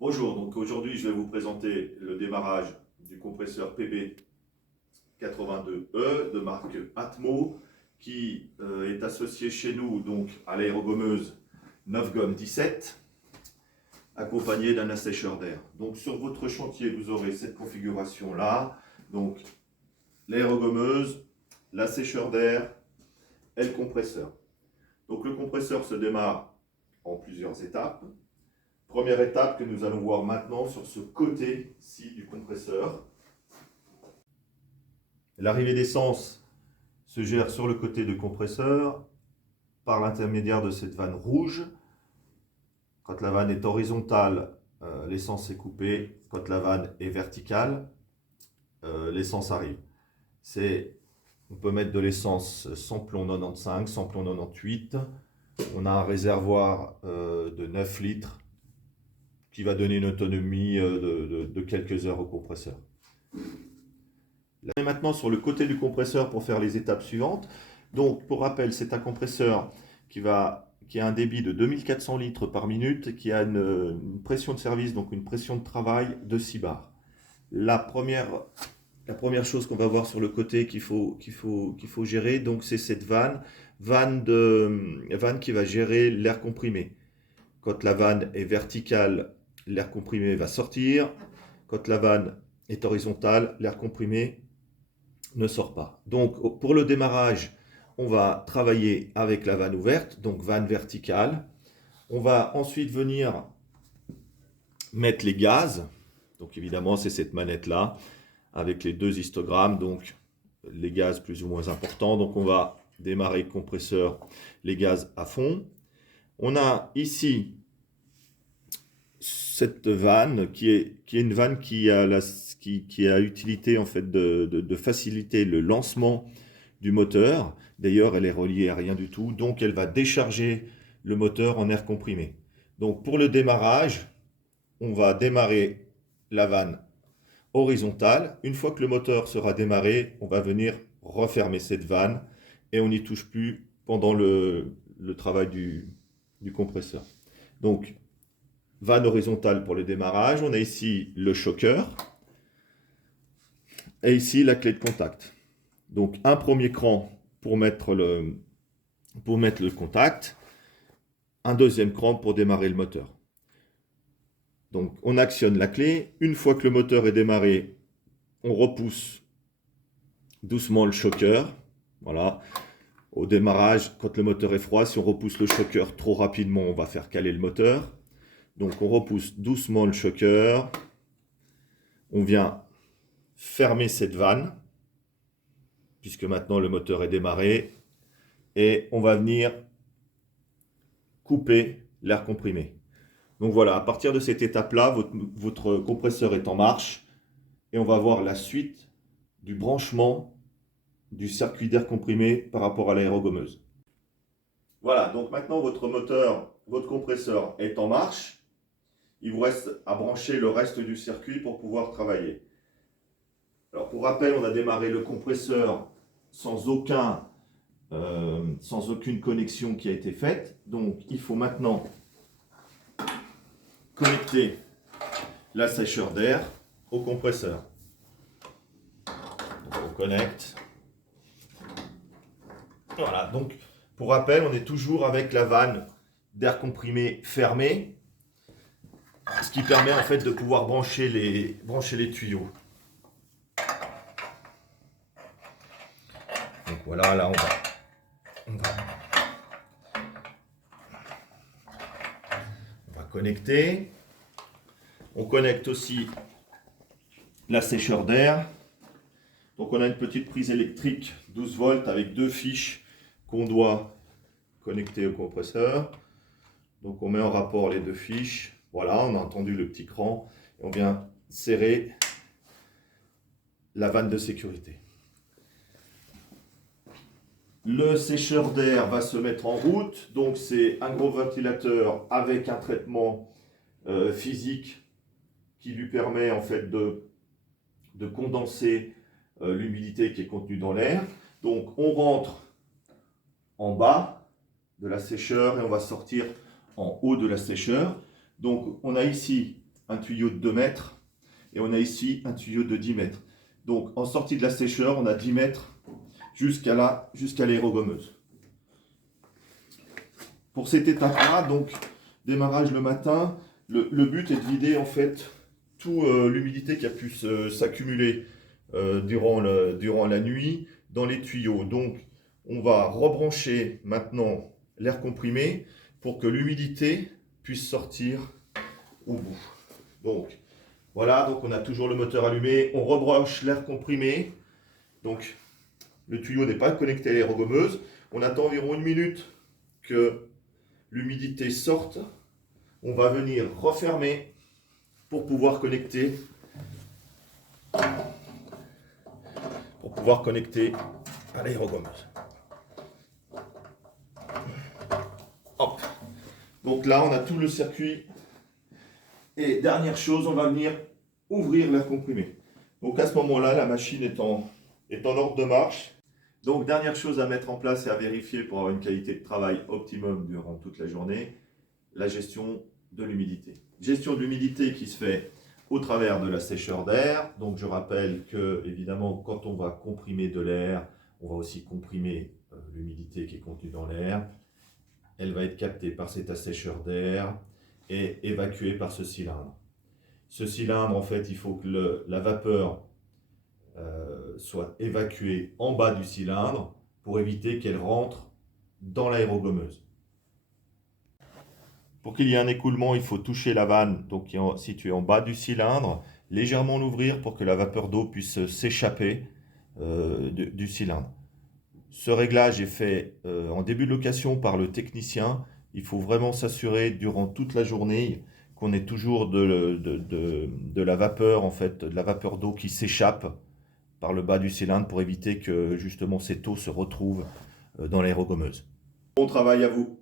Bonjour, donc aujourd'hui je vais vous présenter le démarrage du compresseur PB82E de marque Atmo qui est associé chez nous donc à l'aérogommeuse 9 gomme 17 accompagné d'un assécheur d'air. Donc sur votre chantier vous aurez cette configuration là, donc l'aérogommeuse, l'assécheur d'air et le compresseur. Donc le compresseur se démarre en plusieurs étapes. Première étape que nous allons voir maintenant sur ce côté-ci du compresseur. L'arrivée d'essence se gère sur le côté du compresseur par l'intermédiaire de cette vanne rouge. Quand la vanne est horizontale, l'essence est coupée. Quand la vanne est verticale, l'essence arrive. On peut mettre de l'essence sans plomb 95, sans plomb 98. On a un réservoir de 9 litres qui va donner une autonomie de quelques heures au compresseur. Là, on est maintenant sur le côté du compresseur pour faire les étapes suivantes. Donc, pour rappel, c'est un compresseur qui a un débit de 2400 litres par minute, qui a une pression de service, donc une pression de travail de 6 bars. La première chose qu'on va voir sur le côté qu'il faut gérer, donc c'est cette vanne qui va gérer l'air comprimé. Quand la vanne est verticale, l'air comprimé va sortir. Quand la vanne est horizontale, l'air comprimé ne sort pas. Donc pour le démarrage, on va travailler avec la vanne ouverte, donc vanne verticale. On va ensuite venir mettre les gaz. Donc évidemment, c'est cette manette-là avec les deux histogrammes, donc les gaz plus ou moins importants. Donc on va démarrer le compresseur, les gaz à fond. On a ici cette vanne qui est une vanne qui a utilité en fait de faciliter le lancement du moteur. D'ailleurs, elle est reliée à rien du tout, donc elle va décharger le moteur en air comprimé. Donc pour le démarrage, on va démarrer la vanne horizontale. Une fois que le moteur sera démarré, on va venir refermer cette vanne et on n'y touche plus pendant le travail du compresseur. Donc vanne horizontale pour le démarrage. On a ici le choker et ici la clé de contact. Donc un premier cran pour mettre le contact, un deuxième cran pour démarrer le moteur. Donc on actionne la clé. Une fois que le moteur est démarré, on repousse doucement le choker. Voilà. Au démarrage, quand le moteur est froid, si on repousse le choker trop rapidement, on va faire caler le moteur. Donc on repousse doucement le choker. On vient fermer cette vanne, puisque maintenant le moteur est démarré. Et on va venir couper l'air comprimé. Donc voilà, à partir de cette étape-là, votre compresseur est en marche. Et on va voir la suite du branchement du circuit d'air comprimé par rapport à l'aérogommeuse. Voilà, donc maintenant votre compresseur est en marche. Il vous reste à brancher le reste du circuit pour pouvoir travailler. Alors pour rappel, on a démarré le compresseur sans aucune connexion qui a été faite. Donc il faut maintenant connecter l'assècheur d'air au compresseur. Donc on connecte. Voilà, donc pour rappel, on est toujours avec la vanne d'air comprimé fermée, ce qui permet en fait de pouvoir brancher les tuyaux. Donc voilà, là on va connecter. On connecte aussi l'assècheur d'air. Donc on a une petite prise électrique 12 volts avec deux fiches qu'on doit connecter au compresseur. Donc on met en rapport les deux fiches. Voilà, on a entendu le petit cran. Et on vient serrer la vanne de sécurité. Le sécheur d'air va se mettre en route. Donc c'est un gros ventilateur avec un traitement physique qui lui permet en fait de condenser l'humidité qui est contenue dans l'air. Donc on rentre en bas de la sécheur et on va sortir en haut de la sécheur. Donc on a ici un tuyau de 2 mètres et on a ici un tuyau de 10 mètres. Donc en sortie de la sécheur, on a 10 mètres jusqu'à l'aérogommeuse. Pour cette étape-là, donc démarrage le matin, le but est de vider en fait toute l'humidité qui a pu s'accumuler durant la nuit dans les tuyaux. Donc on va rebrancher maintenant l'air comprimé pour que l'humidité puisse sortir au bout. Donc voilà, donc on a toujours le moteur allumé, on rebranche l'air comprimé. Donc le tuyau n'est pas connecté à l'aérogommeuse. On attend environ 1 minute que l'humidité sorte. On va venir refermer pour pouvoir connecter à l'aérogommeuse. Hop. Donc là, on a tout le circuit. Et dernière chose, on va venir ouvrir l'air comprimé. Donc à ce moment-là, la machine est en ordre de marche. Donc dernière chose à mettre en place et à vérifier pour avoir une qualité de travail optimum durant toute la journée, la gestion de l'humidité. Gestion de l'humidité qui se fait au travers de la sécheur d'air. Donc je rappelle que évidemment quand on va comprimer de l'air, on va aussi comprimer l'humidité qui est contenue dans l'air. Elle va être captée par cet assècheur d'air et évacuée par ce cylindre. Ce cylindre, en fait, il faut que la vapeur soit évacuée en bas du cylindre pour éviter qu'elle rentre dans l'aérogommeuse. Pour qu'il y ait un écoulement, il faut toucher la vanne donc, qui est située en bas du cylindre, légèrement l'ouvrir pour que la vapeur d'eau puisse s'échapper du cylindre. Ce réglage est fait en début de location par le technicien. Il faut vraiment s'assurer durant toute la journée qu'on ait toujours de la vapeur, en fait, de la vapeur d'eau qui s'échappe par le bas du cylindre pour éviter que justement cette eau se retrouve dans l'aérogommeuse. Bon travail à vous!